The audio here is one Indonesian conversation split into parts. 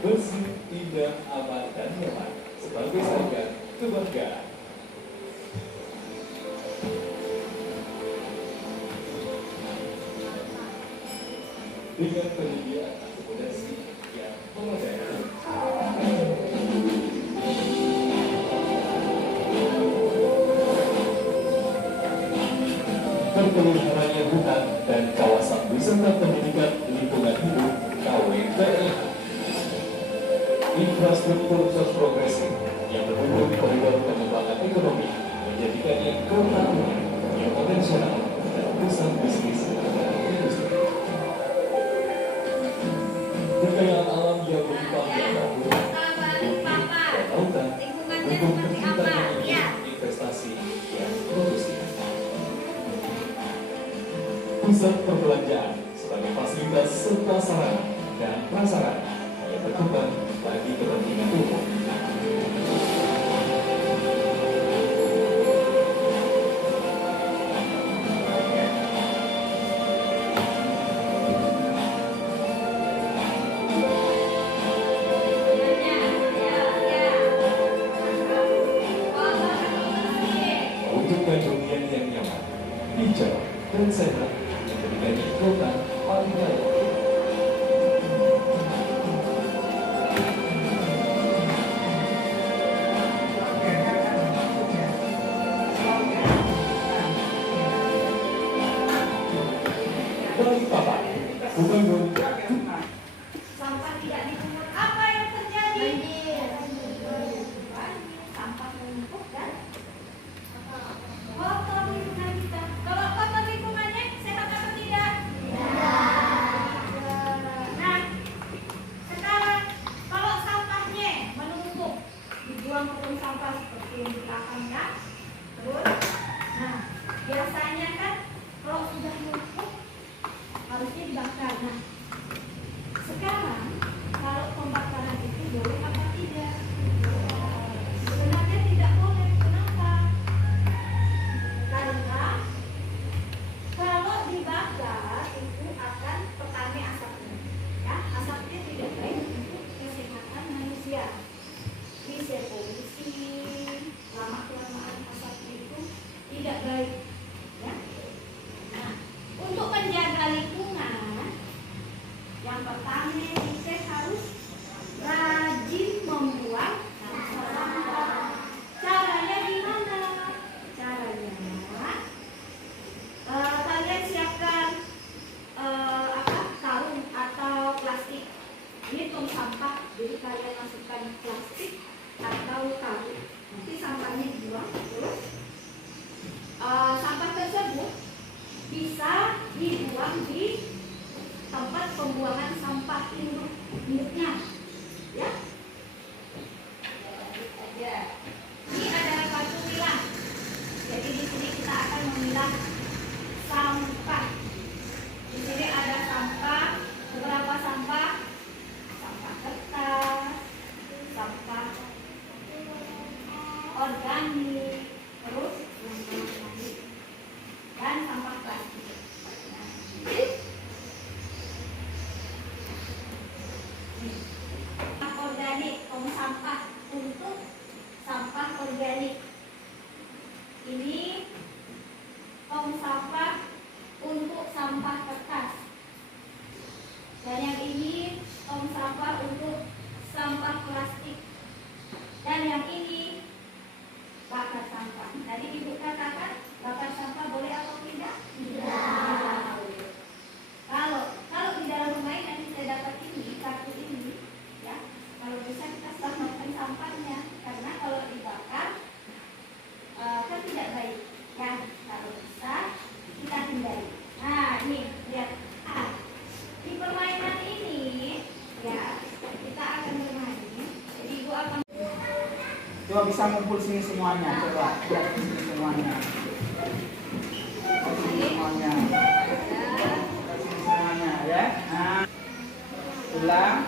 bersih, indah, aman, dan nyaman sebagai saja kebanggaan. Dengan penyediaan akomodasi yang memadai. Terpeliharanya hutan dan kawasan wisata pendidikan lingkungan hidup KWPI. Infrastruktur progresif yang mendukung koridor pengembangan ekonomi menjadikannya kota yang konvensional dan pusat bisnis dan industri. Kekayaan alam yang melimpah yang bumi, dan lautan mendukung terciptanya investasi yang produktif. Pusat perbelanjaan sebagai fasilitas serta sarana dan prasarana yang berkembang bagi kepentingan umum. Mewujudkan hunian yang nyaman, hijau, dan sehat menjadikannya kota paling layak. Balikpapan, Gubernur. Sampah tidak dipungut, apa yang terjadi? Sampah menumpuk dan kotor lingkungan kita. Kalau kotor lingkungannya, sehat atau tidak? Nah, sekarang kalau sampahnya menumpuk, dibuang ke tong sampah seperti yang di belakang ya. Terus, nah biasanya kan kalau sudah menumpuk harusnya dibakar. Nah, sekarang kalau pembakaran itu boleh apa tidak? Sebenarnya tidak boleh. Kenapa? Karena kalau dibakar itu akan petani asapnya, ya asapnya tidak baik untuk kesehatan manusia. Bisa polusi, lama kelamaan asapnya itu tidak baik, ya. Nah, untuk menjaga lingkungan, yang pertama kita harus rajin membuang sampah. Caranya gimana? Caranya kalian siapkan karung atau plastik. Ini tong sampah, jadi kalian masukkan plastik atau karung. Nanti sampahnya dibuang. Terus sampah tersebut bisa dibuang di tempat pembuangan sampah induknya, ya. Ini adalah batu milah. Jadi di sini kita akan memilah sampah. Di sini ada sampah, beberapa sampah, sampah kertas, sampah organik, terus dan sampah plastik. Organik, tong sampah untuk sampah organik. Ini tong sampah untuk sampah kertas. Dan yang ini tong sampah untuk sampah plastik. Dan yang ini bakar sampah. Tadi Ibu katakan bakar sampah boleh atau tidak? Tidak. Kalau di dalam rumah ini nanti saya dapat ini, kartu ini, ya. Kalau bisa kita selamatkan sampahnya, karena kalau dibakar kan tidak baik, ya. Kalau bisa kita hindari. Nah, ini lihat. Di permainan ini, ya, kita akan bermain. Jadi Ibu akan coba bisa ngumpul sini semuanya, coba lihat sini semuanya. Sini semuanya. Sini semuanya, ya. Nah, ulang.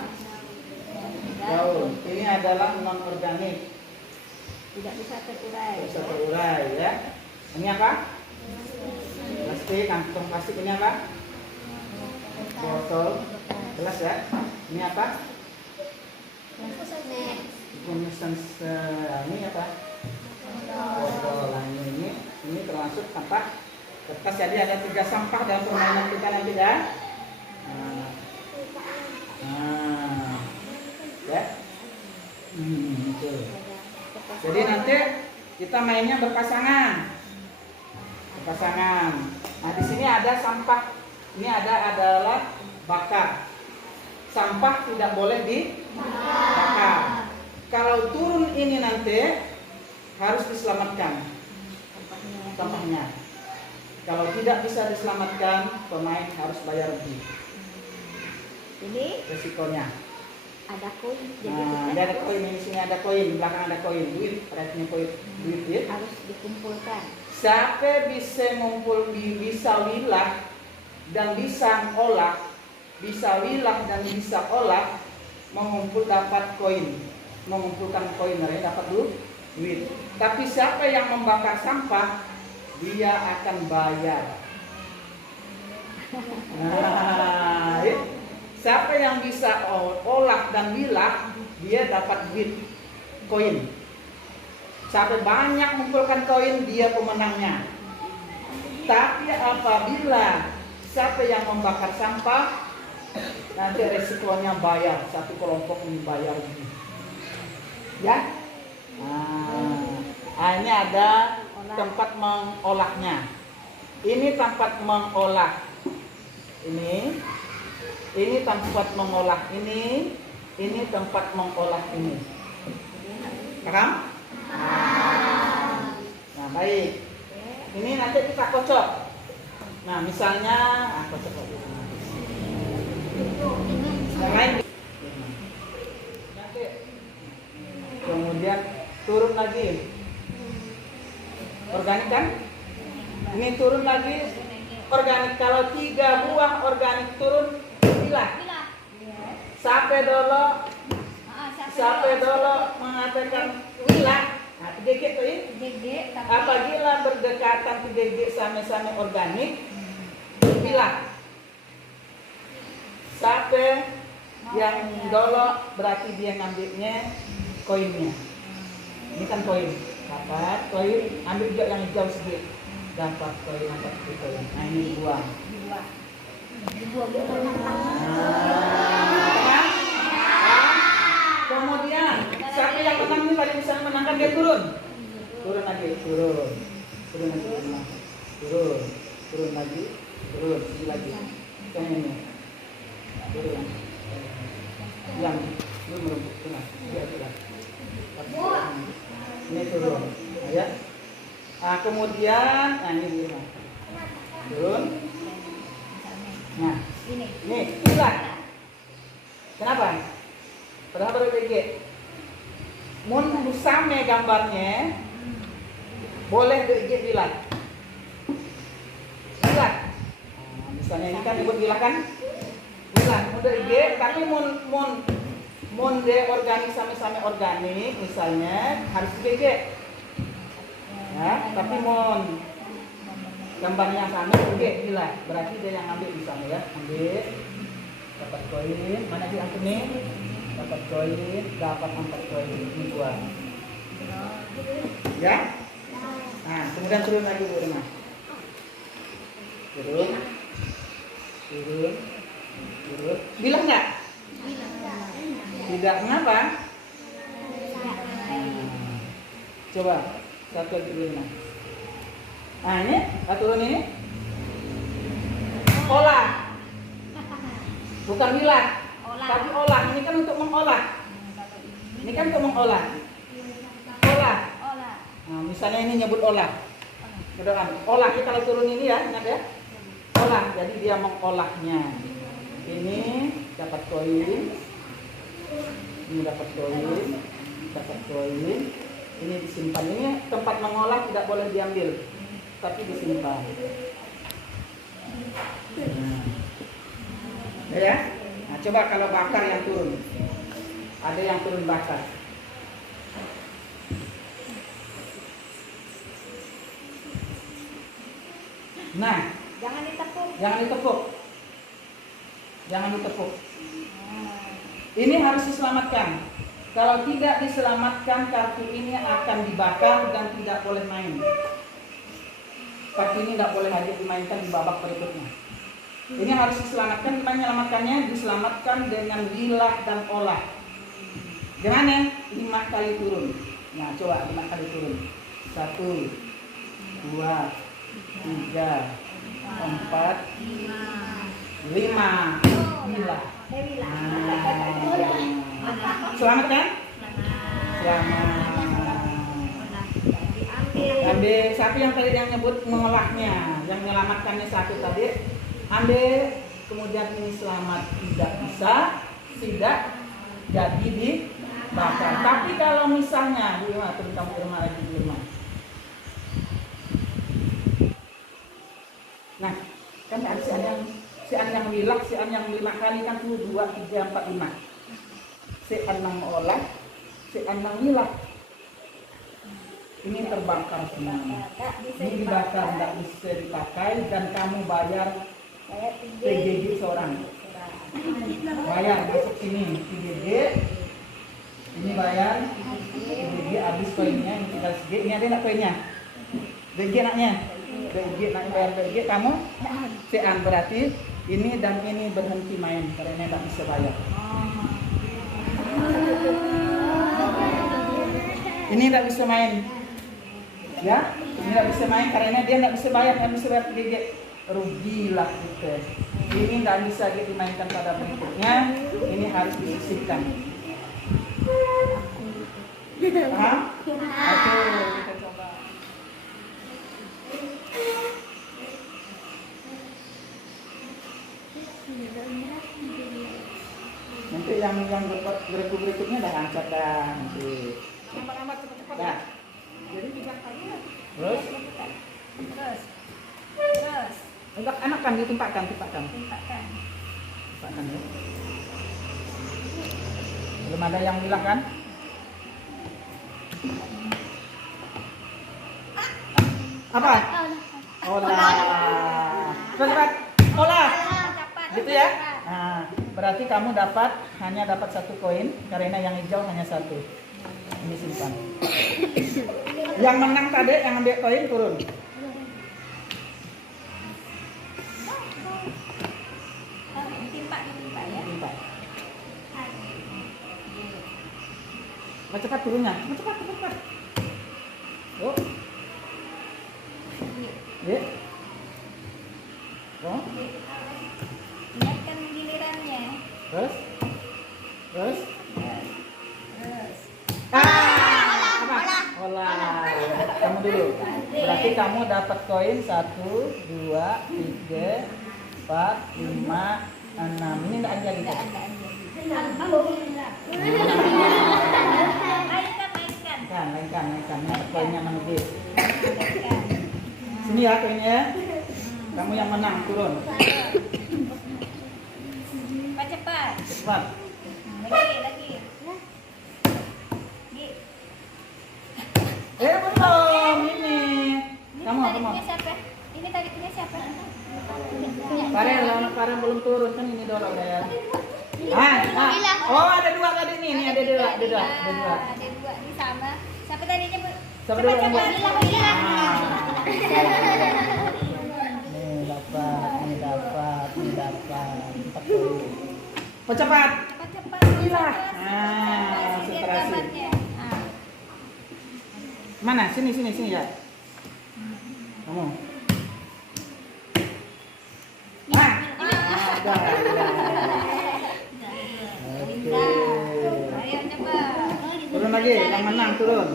Daun. Ini adalah non organik. tidak bisa terurai. Bisa terurai, ya. Ini apa? Plastik, kantong plastik. Ini apa? Botol. Jelas ya? Ini apa? pemesan ini apa? Botol ini termasuk sampah kertas. Jadi ada 3 sampah dalam permainan kita nanti ya. Ya. Betul. Jadi nanti kita mainnya berpasangan. Nah di sini ada sampah. Ini adalah bakar. Sampah tidak boleh dibakar. Kalau turun ini nanti harus diselamatkan sampahnya. Kalau tidak bisa diselamatkan, pemain harus bayar lebih. Ini Resikonya. ada koin, jadi Nah, kita ada koin, di sini ada koin, di belakang ada koin, duit, ini koin, duit ya. harus dikumpulkan. Siapa bisa bisa wilah dan bisa olah, mengumpul dapat koin, mengumpulkan koin, dapat duit. Tapi siapa yang membakar sampah, dia akan bayar. Nah, siapa yang bisa olah dan wilah, dia dapat duit, koin. Sampai banyak mengumpulkan koin, dia pemenangnya. Tapi apabila siapa yang membakar sampah, nanti resikonya bayar, satu kelompok membayar ini. Ya. Ini ada tempat mengolahnya. Ini tempat mengolah. Ini tempat mengolah ini tempat mengolah ini. Paham? Nah, baik. Ini nanti kita kocok. Nah, misalnya kocok lagi. Yang lain. Nanti. Kemudian turun lagi. Organik kan? Ini turun lagi. Organik. Kalau 3 buah organik turun, bilah. Sampai dolo mengatakan wilah. Nah, 3G tuh ya. Apabila berdekatan 3G sama-sama organik, bilah. Sampai yang dolo berarti dia ngambilnya koinnya. Ini kan koin. Dapat koin, ambil juga yang hijau sedikit. Dapat koin, dapat koin. Nah, ini buang. Kemudian siapa yang menang ini pada bisa menangkan dia turun lagi, turun lagi, lagi, yang ini, turun, yang belum merumput, ini turun, ya. Nah, kemudian, ini turun, nah, ini hilang. Kenapa? Padahal baru DG. Mun same gambarnya, boleh DG bilang. Misalnya ini kan disebut bilang kan? Bilang, mun DG, tapi mun de organik sama-sama organik, misalnya harus DG. Ya, tapi mun gambarnya sama DG bilang. Berarti dia yang ambil misalnya ya, ambil dapat koin, mana dia nih? Dapat koin, dapat 4 koin, ini buang. Ya? Nah, kemudian turun lagi Bu Rima. Turun. Bilang nggak? Tidak, kenapa? Coba, satu lagi Bu Rima. Nah, ini, turun ini. Olah. Bukan bilang. Tapi olah, ini kan untuk mengolah. Olah. Nah, misalnya ini nyebut olah. Olah kita kalau turun ini ya, ingat ya. Olah, jadi dia mengolahnya. Ini dapat koin. Ini dapat koin. Ini disimpan. Ini tempat mengolah tidak boleh diambil, tapi disimpan. Ya. Nah, coba kalau bakar yang turun. Ada yang turun bakar. Nah, Jangan ditepuk. Jangan ditepuk. Ini harus diselamatkan. Kalau tidak diselamatkan, kartu ini akan dibakar dan tidak boleh main. Kartu ini tidak boleh lagi dimainkan di babak berikutnya. Ini harus diselamatkan. Menyelamatkannya diselamatkan dengan wilah dan olah. Gimana? 5 kali turun. Nah, coba 5 kali turun. 1, 2, 3, 4, 5. Wilah. Selamat kan? Selamat. Ambil satu yang tadi yang nyebut mengolahnya, yang menyelamatkannya satu tadi. Ambil, kemudian ini selamat, tidak bisa, tidak jadi dibakar. Tapi kalau misalnya, Bu Irma, turun kamu Irma lagi Bu Irma. Nah, kan ada si an yang wilah, si an yang 5 kali kan 2, 3, 4, 5. Si an yang mengolah, si an yang wilah. Ini terbakar semua. Ini dibakar, tidak bisa dipakai dan kamu bayar PGG seorang. Bayar masuk sini PGG. Ini bayar PGG habis koinnya, ini tinggal segi. Ini ada nak koinnya? PGG naknya. PGG naknya bayar PGG kamu. Sean berarti ini dan ini berhenti main karena tidak bisa bayar. Ini tidak bisa main. Ya, ini tidak bisa main karena dia tidak bisa bayar, tidak bisa bayar PGG. Rugilah kita. Ini tidak bisa dimainkan pada berikutnya. Ini harus disisihkan. Paham? Oke, kita coba. Nanti yang berikutnya dah angkat dah nanti. Cepat-cepat cepat-cepat dah. Jadi 3 kali ya. Terus. Enggak enakan ditempatkan. Tempatkan ya. Belum ada yang bilang kan? Apa? Olah. Cepat. Olah. Gitu ya? Nah, berarti kamu hanya dapat 1 koin karena yang hijau hanya 1. Ini simpan. Yang menang tadi yang ambil koin turun. Cepat turunnya. Cepat. Oh. Ya. Oh. Ingatkan gilirannya. Terus. Olah. Kamu dulu. Berarti kamu dapat koin 1, 2, 3, 4, 5, 6. Ini enggak ada lagi. Mainkan. Koinnya menunggu. Sini ya koinnya. Kamu yang menang turun. Cepat. Lagi. Belum ini. Kamu. Ini tadi punya siapa? Karen belum turun kan ini dulu ya. Oh ada 2 tadi nih. Ini ada 2. Ada 2 ini sama. Siapa tadi nyebut? Cepat. Ini dapat. Cepat. Hilah. Nah, konsentrasi. Mana? Sini ya. Kamu. Ada. Oke. Ayo coba. Turun lagi, yang menang turun.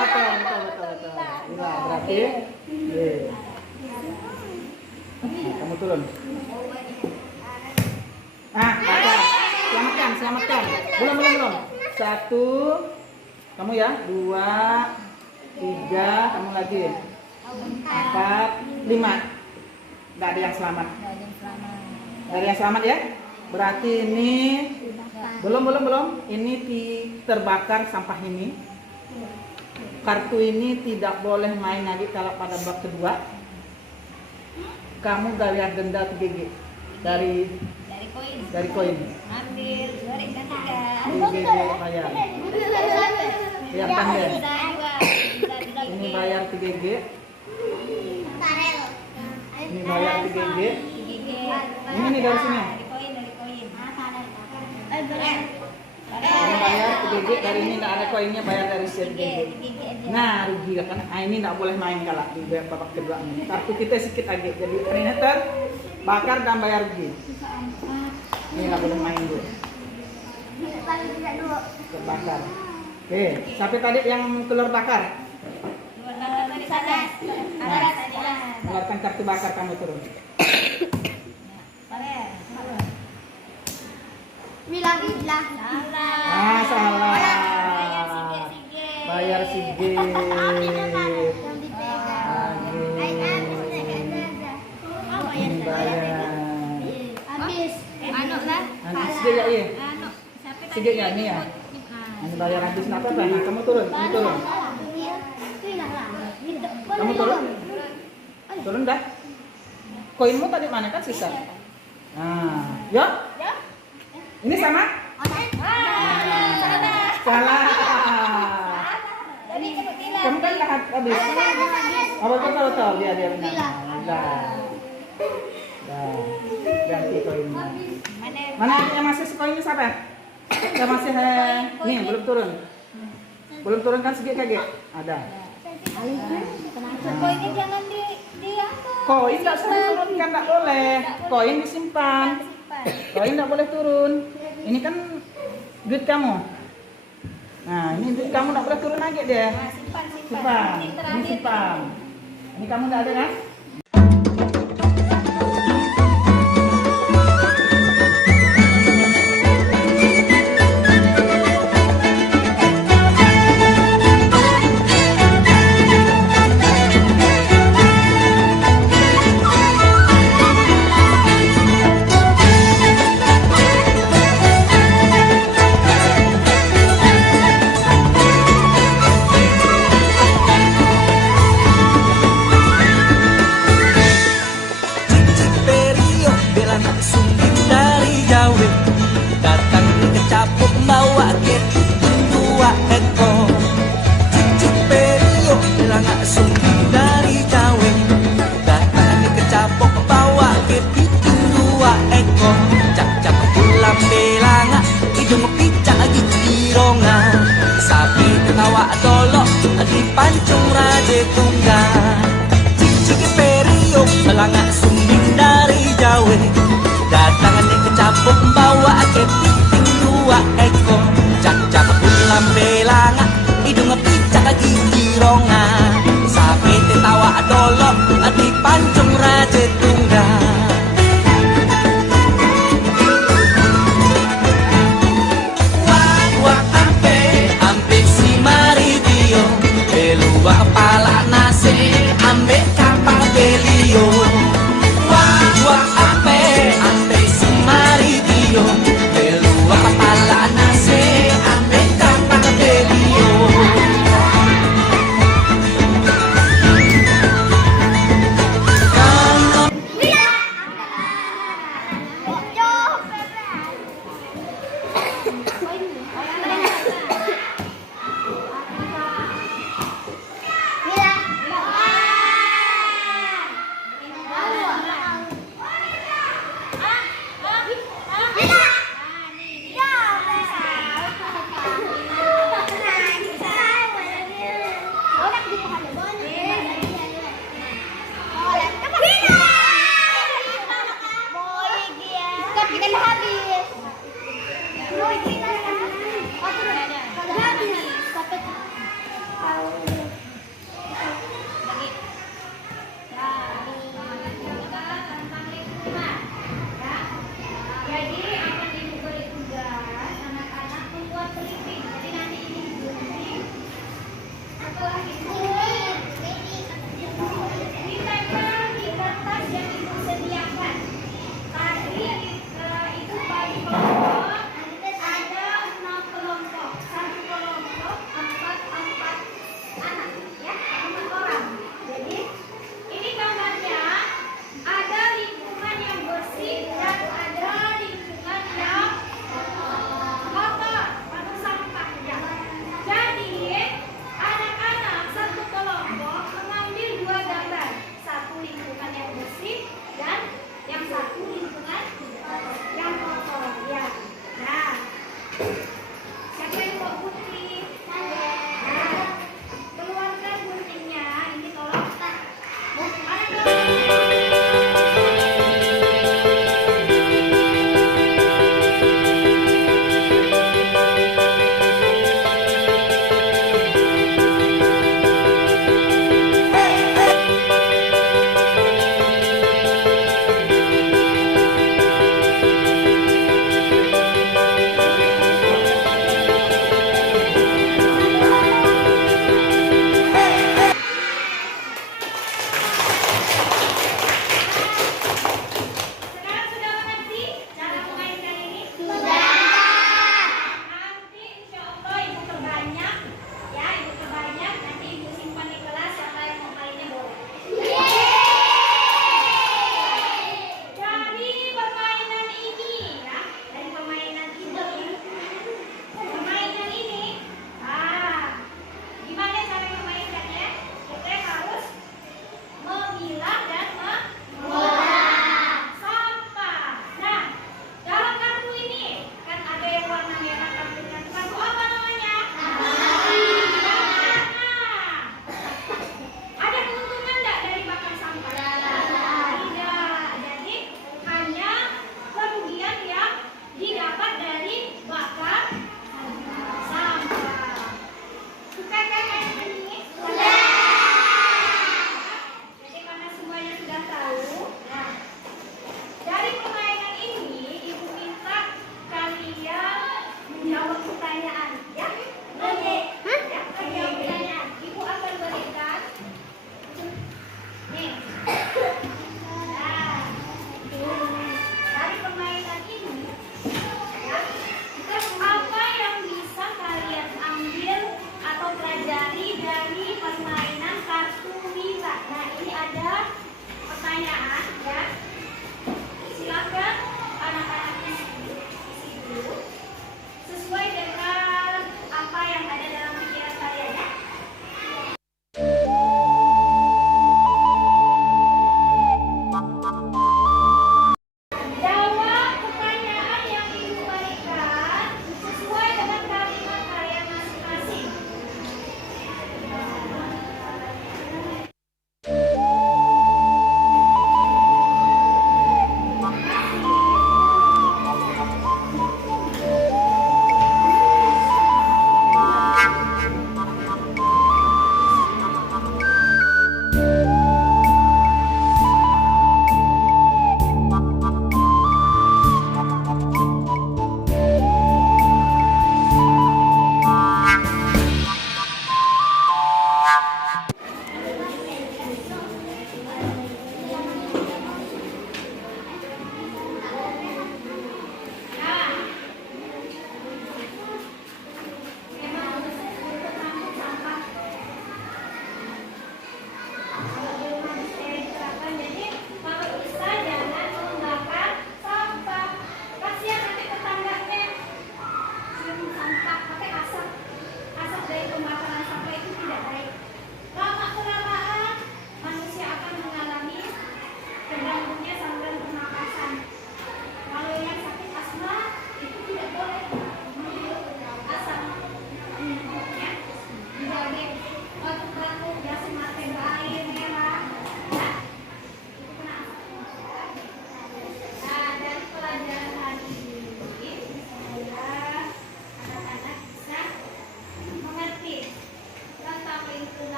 Betul. Nah, berarti kamu turun. Baca. Selamatkan. Belum. 1. Kamu ya. 2, 3. Kamu lagi. 4, 5. Nggak ada yang selamat. Nggak ada yang selamat ya. Berarti ini belum. Ini terbakar sampah ini. Kartu ini tidak boleh main lagi kalau pada babak kedua. Kamu bayar denda PGG dari Dari koin. Ambil 2 dan 3. Di GG bayar. Biarkan deh. Ini bayar 3G. Ini bayar 3G. Ini nih dari sini. Ini bayar 3G, dari ini nggak ada koinnya, bayar dari sini 3G. Nah rugi kan? Ah ini nggak boleh main kalah di babak kedua ini. Kartu kita sedikit aja, jadi ini terbakar dan bayar rugi. Ini nggak boleh main dulu. Terbakar. Oke, sampai tadi yang telur bakar. Keluarkan kartu bakar, kamu turun. Bilang. Ah salah. Bayar si G. Ini bayar. Habis. Nanti si G ya iya. Si G ya ini ya. Ini bayar habis apa? Nah kamu turun, kamu turun. Kamu turun. Turun dah. Koinmu tadi mana kan sisa? Nah, ya? Ini sama? Salah. Kamu kan nggak habis. Oh betul. Dia benar. Dah. Ganti koinnya. Mana yang masih koinnya siapa? Yang masih nih belum turun. Belum turun kan sedikit kaget? Ada. Koinnya jangan diangkat. Koin tidak turun kan tidak boleh. Koin disimpan. Koin tidak boleh turun. Ini kan duit kamu. Nah ini duit kamu tidak boleh turun lagi deh. Simpan. Ini simpan. Ini kamu tidak ada kan? Pancung raje tunggal cicik periuk melangak sumbing dari Jawa datangan yang kecapuk bawa kepiting 2 ekor cak-cak ulam belangak hidung picak gigi ronga sampai tertawa dolok di pancung